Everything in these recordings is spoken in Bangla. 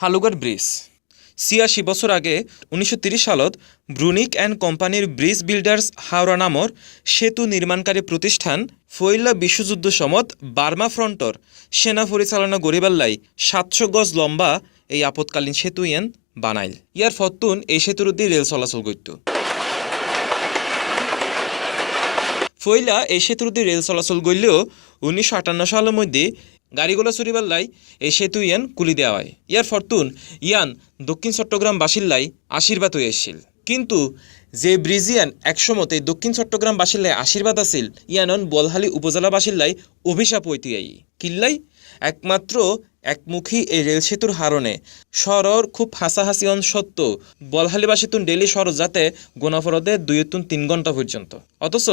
হালুগার ব্রিজ ৮৬ বছর আগে ১৯৩০ সালত ব্রুনিক অ্যান্ড কোম্পানির ব্রিজ বিল্ডার্স হাওড়া নামর সেতু নির্মাণকারী প্রতিষ্ঠান ফয়লা বিশ্বযুদ্ধ সমত বার্মা ফ্রন্টর সেনা পরিচালনা গরিবাল্লাই ৭০০ গজ লম্বা এই আপৎকালীন সেতু বানাইল। ইয়ার ফত্তুন এই সেতুর দিয়ে রেল চলাচল করত। ফয়লা এই সেতুর দিয়ে রেল চলাচল করলেও ১৯৫৮ সালের মধ্যে গাড়িগুলো চুরিবাল্লাই এই সেতু কুলি দেওয়া হয়। ইয়ার ফরতুন দক্ষিণ চট্টগ্রাম বাসিল্লাই আশীর্বাদ হয়ে এসেছিল। কিন্তু যে ব্রিজিয়ান একসমতে দক্ষিণ চট্টগ্রাম বাসিল্লাই আশীর্বাদ আছিল ইয়ানন বলহালি উপজেলা বাসিল্লাই অভিশাপ হইতে আই কিল্লাই একমাত্র একমুখী এই রেল সেতুর হারণে শহর খুব হাসাহাসি সত্য বলহালিবাসীতুন ডেলি শহর যাতে গোনাফরদে ২-৩ ঘন্টা পর্যন্ত, অথচ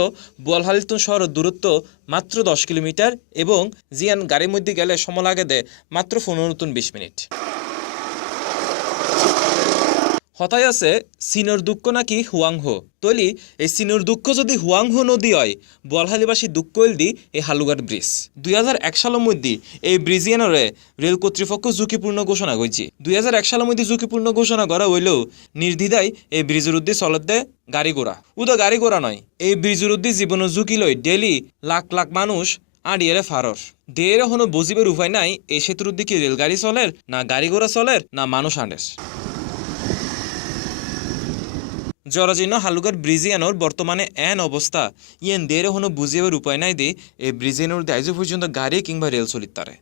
বলহালিতুন শহর দূরত্ব মাত্র ১০ কিলোমিটার এবং জিয়ান গাড়ির মধ্যে গেলে সময় লাগে দেয় মাত্র ১৫-২০ মিনিট। হতায় আছে চীনের দুঃখ নাকি হুয়াংহো তৈলি এই চীনের দুঃখ যদি হুয়াংহো নদী হয় বলহালিবাসী দুঃখ দি এই হালুগার ব্রিজ ২০০১ সালের মধ্যে এই ব্রিজিয়ানরে রেল কর্তৃপক্ষ ঝুঁকিপূর্ণ ঘোষণা করছে। ২০০১ সালের মধ্যে ঝুঁকিপূর্ণ ঘোষণা করা হইলেও নির্দ্বিধায় এই ব্রিজের উদ্দে চলত দেয় গাড়ি ঘোড়া। উদা গাড়ি ঘোড়া নয়, এই ব্রিজের উদ্দে জীবনের ঝুঁকি লই ডেলি লাখ লাখ মানুষ আড়িয়ারে ফারর দের হনো বুঝিবের উপায় নাই এই সেতুর উদ্দে কি রেলগাড়ি চলের না গাড়ি ঘোড়া চলের না মানুষ আঁডের। জরাজীর্ণ হালুগার ব্রিজিয়ানোর বর্তমানে এন অবস্থা দের হনো বুঝিবার উপায় নাই দে এই ব্রিজিয়ানোর আইজ পর্যন্ত গাড়ি কিংবা রেল চলিত তারে।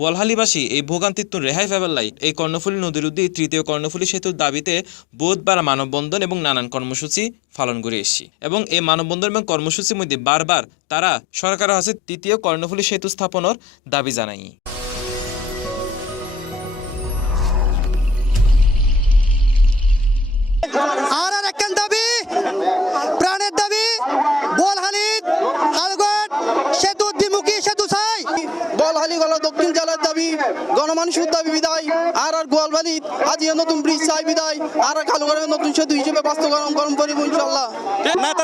বলহালিবাসী এই ভোগান্তিত্ব রেহাই ফেবেলাই এই কর্ণফুলী নদীর উদ্দে তৃতীয় কর্ণফুলী সেতুর দাবিতে বুধবার মানববন্ধন এবং নানান কর্মসূচি পালন করে এসেছি এবং এই মানববন্ধন এবং কর্মসূচির মধ্যে বারবার তারা সরকারের কাছে তৃতীয় কর্ণফুলী সেতু স্থাপনের দাবি জানাই। আর একখান দাবি, প্রাণের দাবি, বলহালির হালুঘাট সেতু দ্বিমুখী সেতু চাই। বলহালি গলা দক্ষিণ জেলার দাবি গণমানুষের দাবি বিদায় আর গোয়ালবালিত আজ নতুন ব্রিজ চাই বিদায় আর হালুঘাটের নতুন সেতু হিসেবে বাস্তবায়ন গরম করিব ইনশাল্লাহ।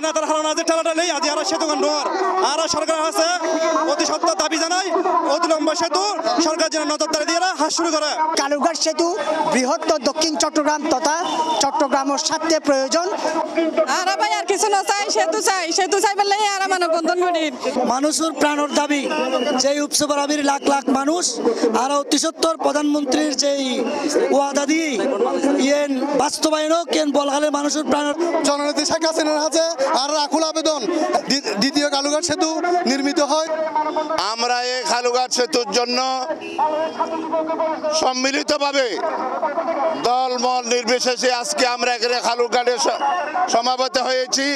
নেতার হারানো আছে ঠেলাটালেই আজ আর সেতু গন্ডর আর সরকার আছে অতি সত্য দাবি জানাই অতি লম্বা সেতু সরকার যেন নজরদারি দিয়ে হাত শুরু করে। কালুঘাট সেতু বৃহত্তর দক্ষিণ চট্টগ্রাম তথা চট্টগ্রামের স্বার্থে প্রয়োজন। আর ভাই আর কিছু না চাই, সেতু চাই বললে আর মানববন্ধন করি। মানুষের প্রাণের দাবি যেই উৎসবের আবির লাখ লাখ মানুষ আর অতি সত্তর প্রধানমন্ত্রীর যেই ওয়াদা দিয়ে ইয়েন বাস্তবায়নও কেন বলহালের মানুষের প্রাণের জননেত্রী শেখ হাসিনার হাতে আর আকুল আবেদন দ্বিতীয় কালুঘাট সেতু নির্মিত হয়। আমরা এই কালুঘাট সেতুর জন্য সম্মিলিতভাবে দল মত নির্বিশেষে আজকে আমরা এখানে কালুঘাটে সমাবেত হয়েছি।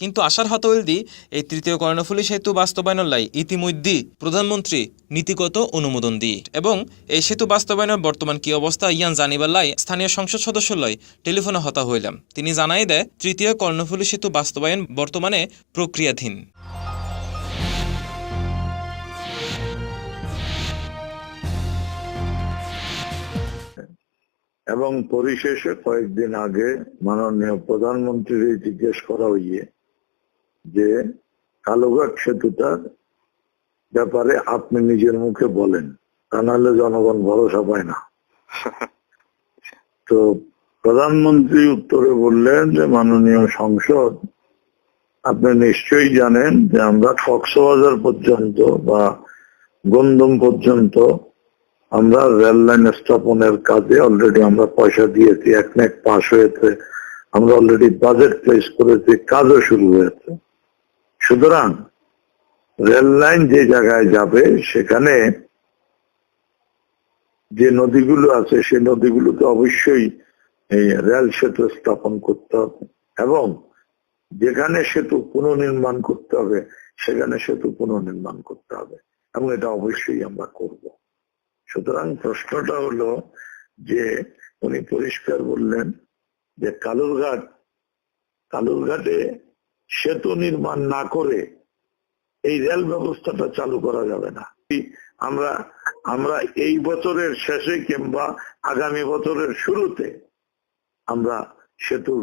কিন্তু আশার হতওয়েলদি এই তৃতীয় কর্ণফুলী সেতু বাস্তবায়নের লাই ইতিমধ্যে প্রধানমন্ত্রী নীতিগত অনুমোদন দিয়ে এবং এই সেতু বাস্তবায়নের বর্তমান কি অবস্থা জানিবার লাই স্থানীয় সংসদ সদস্য লয় টেলিফোনে হতা হইলাম। তিনি জানাই দেয় তৃতীয় কর্ণফুলী সেতু বাস্তবায়ন বর্তমানে প্রক্রিয়াধীন। এবং পরিশেষে কয়েকদিন আগে মাননীয় প্রধানমন্ত্রীর জিজ্ঞেস করা হইয়ে যে কালুঘাট সেতুটার ব্যাপারে আপনি নিজের মুখে বলেন, তা নাহলে জনগণ ভরসা পায় না। তো প্রধানমন্ত্রী উত্তরে বললেন যে মাননীয় সংসদ, আপনি নিশ্চয়ই জানেন যে আমরা কক্সবাজার পর্যন্ত বা গন্ধম পর্যন্ত আমরা রেল লাইন স্থাপনের কাজে অলরেডি আমরা পয়সা দিয়েছি, একনেক পাস হয়েছে, আমরা অলরেডি বাজেট প্লেস করেছি, কাজও শুরু হয়েছে। সুতরাং রেল লাইন যে জায়গায় যাবে সেখানে যে নদীগুলো আছে সেই নদীগুলোতে অবশ্যই এই রেল সেতু স্থাপন করতে হবে এবং যেখানে সেতু পুনর্নির্মাণ করতে হবে সেখানে সেতু পুনর্নির্মাণ করতে হবে এবং এটা অবশ্যই আমরা করব। সুতরাং প্রশ্নটা হলো যে উনি পরিষ্কার বললেন যে কালুরঘাটে সেতু নির্মাণ না করে এই রেল ব্যবস্থাটা চালু করা যাবে না। আমরা এই বছরের শেষে কিংবা আগামী বছরের শুরুতে আমরা সেতুর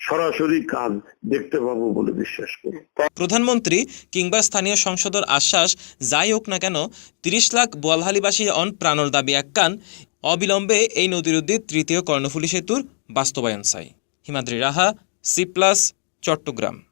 সরাসরি কাজ দেখতে পাবো বলে বিশ্বাস করি। প্রধানমন্ত্রী কিংবা স্থানীয় সংসদের আশ্বাস যাই হোক না কেন ৩০ লাখ বোয়ালহালীবাসী অন প্রাণর দাবি এককান অবিলম্বে এই নদীর তৃতীয় কর্ণফুলী সেতুর বাস্তবায়ন চাই। হিমাদ্রি রাহা, সি+, চট্টগ্রাম।